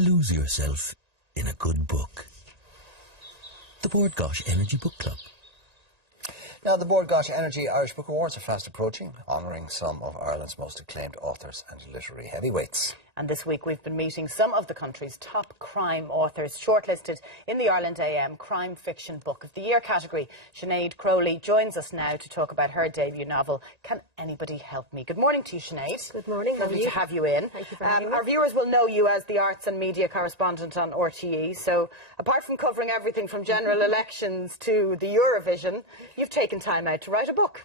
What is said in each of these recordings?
Lose yourself in a good book. The Gáis Energy Book Club. Now, the Gáis Energy Irish Book Awards are fast approaching, honouring some of Ireland's most acclaimed authors and literary heavyweights. And this week we've been meeting some of the country's top crime authors shortlisted in the Ireland AM Crime Fiction Book of the Year category. Sinead Crowley joins us now to talk about her debut novel, Can Anybody Help Me? Good morning to you, Sinead. Good morning. Lovely to have you in. Thank you for having me. Our viewers will know you as the arts and media correspondent on RTE. So apart from covering everything from general elections to the Eurovision, you've taken time out to write a book.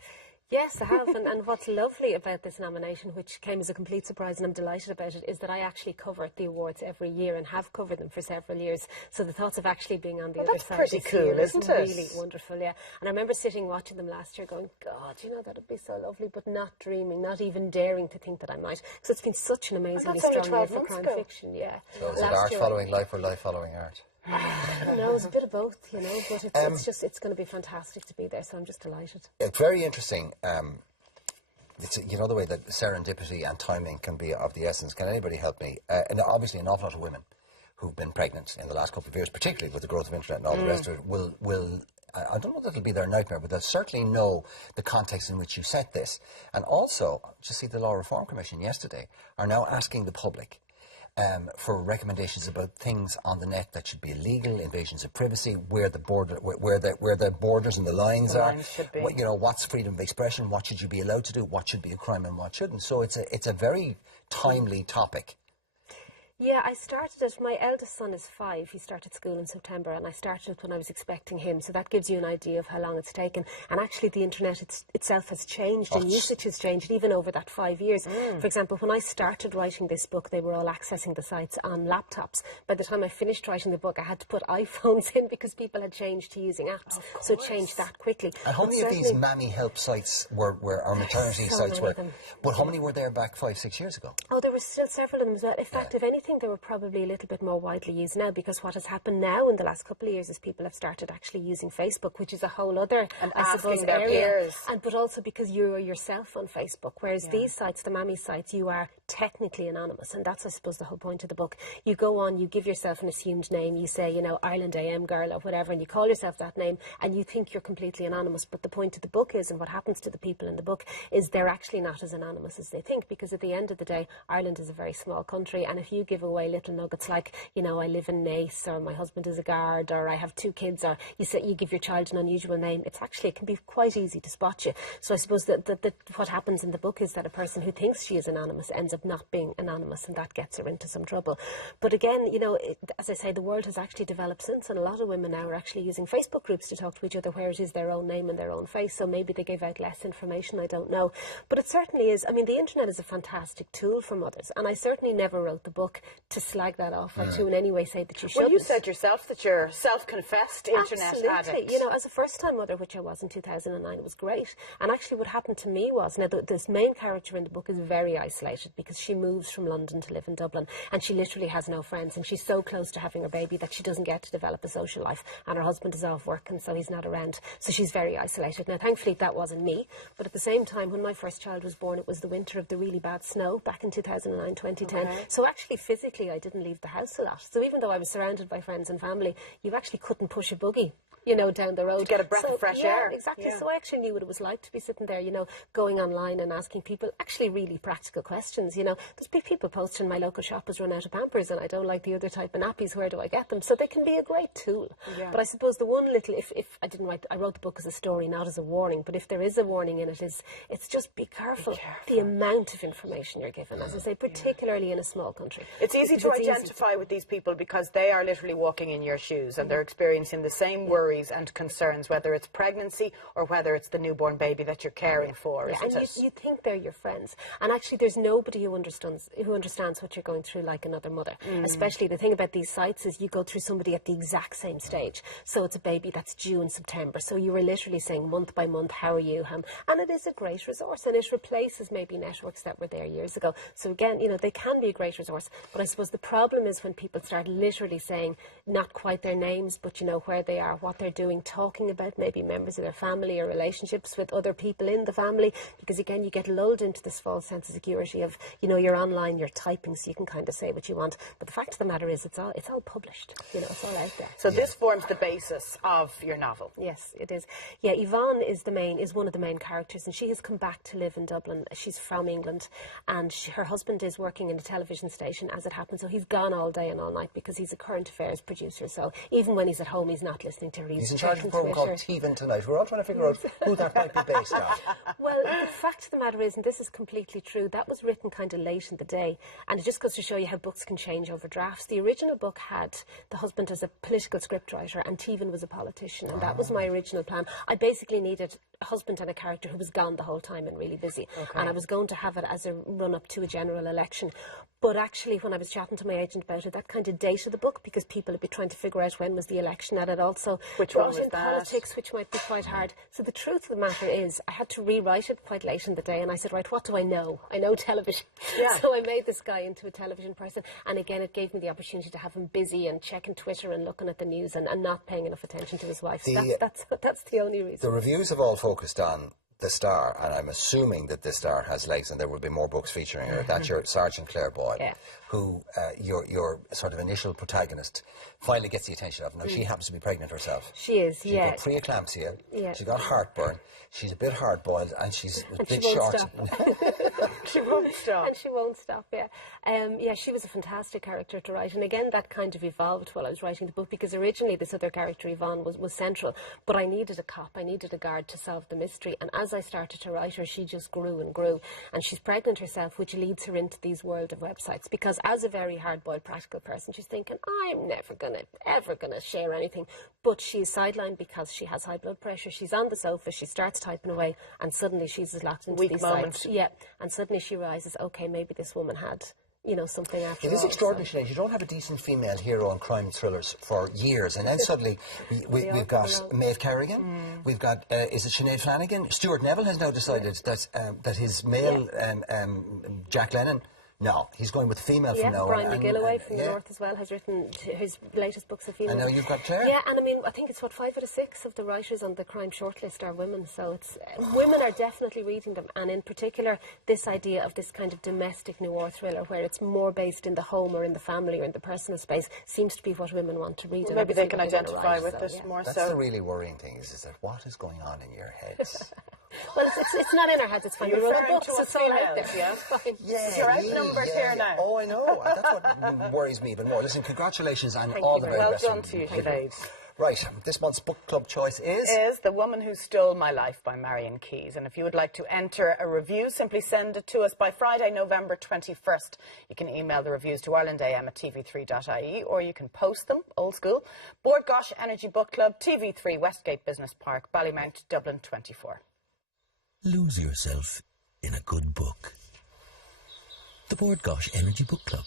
Yes, I have, and what's lovely about this nomination, which came as a complete surprise and I'm delighted about it, is that I actually cover the awards every year and have covered them for several years. So the thoughts of actually being on the other side pretty this cool, year isn't is it? really wonderful, yeah. And I remember sitting watching them last year going, God, you know, that'd be so lovely, but not dreaming, not even daring to think that I might. So it's been such an amazingly strong year for crime fiction, yeah. So is it art following life or life following art? No, it's a bit of both, you know, but it's going to be fantastic to be there, so I'm just delighted. It's very interesting. It's, you know, the way that serendipity and timing can be of the essence. Can anybody help me? And obviously an awful lot of women who've been pregnant in the last couple of years, particularly with the growth of internet and all the rest of it, will I don't know that it'll be their nightmare, but they'll certainly know the context in which you set this. And also, just see the Law Reform Commission yesterday are now asking the public for recommendations about things on the net that should be illegal, invasions of privacy, where the borders and the lines are. What, you know, what's freedom of expression? What should you be allowed to do? What should be a crime and what shouldn't? So it's a very timely topic. Yeah, I started it. My eldest son is 5. He started school in September, and I started it when I was expecting him. So that gives you an idea of how long it's taken. And actually, the internet itself has changed, and usage has changed even over that 5 years. For example, when I started writing this book, they were all accessing the sites on laptops. By the time I finished writing the book, I had to put iPhones in because people had changed to using apps. So it changed that quickly. And how many of these mammy help sites were or maternity sites were? But how many were there back 5-6 years ago? Oh, there were still several of them as well. In fact, if anything, they were probably a little bit more widely used now, because what has happened now in the last couple of years is people have started actually using Facebook, which is a whole other, I suppose, area. But also because you're yourself on Facebook, whereas these sites, the mammy sites, you are technically anonymous, and that's, I suppose, the whole point of the book. You go on, you give yourself an assumed name, you say, you know, Ireland AM girl or whatever, and you call yourself that name, and you think you're completely anonymous. But the point of the book is, and what happens to the people in the book, is they're actually not as anonymous as they think, because at the end of the day, Ireland is a very small country, and if you give away little nuggets like, you know, I live in Nace, or my husband is a guard, or I have 2 kids, or you give your child an unusual name, it can be quite easy to spot you. So I suppose that what happens in the book is that a person who thinks she is anonymous ends up not being anonymous, and that gets her into some trouble. But again, you know, as I say, the world has actually developed since, and a lot of women now are actually using Facebook groups to talk to each other where it is their own name and their own face, so maybe they give out less information, I don't know. But it certainly is, I mean, the internet is a fantastic tool for mothers, and I certainly never wrote the book to slag that off or to in any way say that you shouldn't. Well, you said yourself that you're self-confessed internet addict. You know, as a first-time mother, which I was in 2009, it was great. And actually what happened to me was, now this main character in the book is very isolated because she moves from London to live in Dublin, and she literally has no friends, and she's so close to having her baby that she doesn't get to develop a social life, and her husband is off work, and so he's not around, so she's very isolated. Now thankfully that wasn't me, but at the same time, when my first child was born, it was the winter of the really bad snow back in 2009, 2010. So actually physically I didn't leave the house a lot. So even though I was surrounded by friends and family, you actually couldn't push a buggy, you know, down the road. To get a breath of fresh air. Exactly. So I actually knew what it was like to be sitting there, you know, going online and asking people actually really practical questions. You know, there's people posting, my local shop has run out of Pampers and I don't like the other type of nappies, where do I get them? So they can be a great tool. But I suppose the one little, if I wrote the book as a story, not as a warning, but if there is a warning in it, it's just be careful the amount of information you're given, as I say, particularly in a small country. It's easy to identify with these people because they are literally walking in your shoes and they're experiencing the same worries and concerns, whether it's pregnancy or whether it's the newborn baby that you're caring for. And you think they're your friends, and actually there's nobody who understands what you're going through like another mother. Especially the thing about these sites is you go through somebody at the exact same stage. So it's a baby that's due in September, so you were literally saying month by month, how are you, and it is a great resource, and it replaces maybe networks that were there years ago. So again, you know, they can be a great resource, But I suppose the problem is when people start literally saying not quite their names, but you know where they are, what they're doing, talking about maybe members of their family or relationships with other people in the family, because again you get lulled into this false sense of security of, you know, you're online, you're typing, so you can kind of say what you want. But the fact of the matter is it's all published, you know, it's all out there. So this forms the basis of your novel. Yes, it is. Yeah, Yvonne is one of the main characters, and she has come back to live in Dublin. She's from England, and her husband is working in a television station as it happens, so he's gone all day and all night because he's a current affairs producer. So even when he's at home, he's not listening to her. He's in charge of a program called Tevan Tonight. We're all trying to figure out who that might be based on. Well, the fact of the matter is, and this is completely true, that was written kind of late in the day, and it just goes to show you how books can change over drafts. The original book had the husband as a political scriptwriter and Tevan was a politician, and that was my original plan. I basically needed a husband and a character who was gone the whole time and really busy, and I was going to have it as a run-up to a general election. But actually, when I was chatting to my agent about it, that kind of dated the book because people would be trying to figure out when was the election, and it also brought in politics, which might be quite hard. So the truth of the matter is, I had to rewrite it quite late in the day, and I said, right, what do I know? I know television. Yeah. So I made this guy into a television person, and again, it gave me the opportunity to have him busy and checking Twitter and looking at the news and not paying enough attention to his wife. So that's the only reason. The reviews have all focused on the star, and I'm assuming that the star has legs and there will be more books featuring her. That's your Sergeant Claire Boyle, who your sort of initial protagonist finally gets the attention of. Now, she happens to be pregnant herself. She is, She's got preeclampsia. Yeah. She got heartburn. She's a bit hard-boiled, and she's a bit short. She won't stop. And she won't stop, yeah, she was a fantastic character to write. And again, that kind of evolved while I was writing the book, because originally this other character, Yvonne, was central. But I needed a cop, I needed a guard to solve the mystery. And as I started to write her, she just grew and grew. And she's pregnant herself, which leads her into these world of websites. Because as a very hard-boiled, practical person, she's thinking, I'm never ever gonna share anything. But she's sidelined because she has high blood pressure. She's on the sofa, she starts typing away, and suddenly she's locked into these sites. Yeah, and suddenly she realises, okay, maybe this woman had, you know, something after all. It is extraordinary, Sinead. You don't have a decent female hero in crime thrillers for years, and then suddenly we've got Maeve Kerrigan, we've got, is it Sinead Flanagan? Stuart Neville has now decided that his male Jack Lennon, no, he's going with female from now on. Brian McGilloway from the North as well has written his latest books of female. And now you've got Claire. Yeah, and I mean, I think it's 5 out of 6 of the writers on the crime shortlist are women, so it's women are definitely reading them, and in particular this idea of this kind of domestic noir thriller where it's more based in the home or in the family or in the personal space seems to be what women want to read. Well, maybe they can identify with this more. That's the really worrying thing, is that what is going on in your heads? Well, it's not in our heads, it's fine. You're referring to us females, yeah? Yeah, you're outnumbered here now. Oh, I know. That's what worries me even more. Listen, congratulations and all the very best. Well done to you, Sinead. Right, this month's book club choice is The Woman Who Stole My Life by Marion Keyes. And if you would like to enter a review, simply send it to us by Friday, November 21st. You can email the reviews to irelandam@tv3.ie, or you can post them, old school. Board Gosh Energy Book Club, TV3, Westgate Business Park, Ballymount, Dublin 24. Lose yourself in a good book. The Board Gosh Energy Book Club.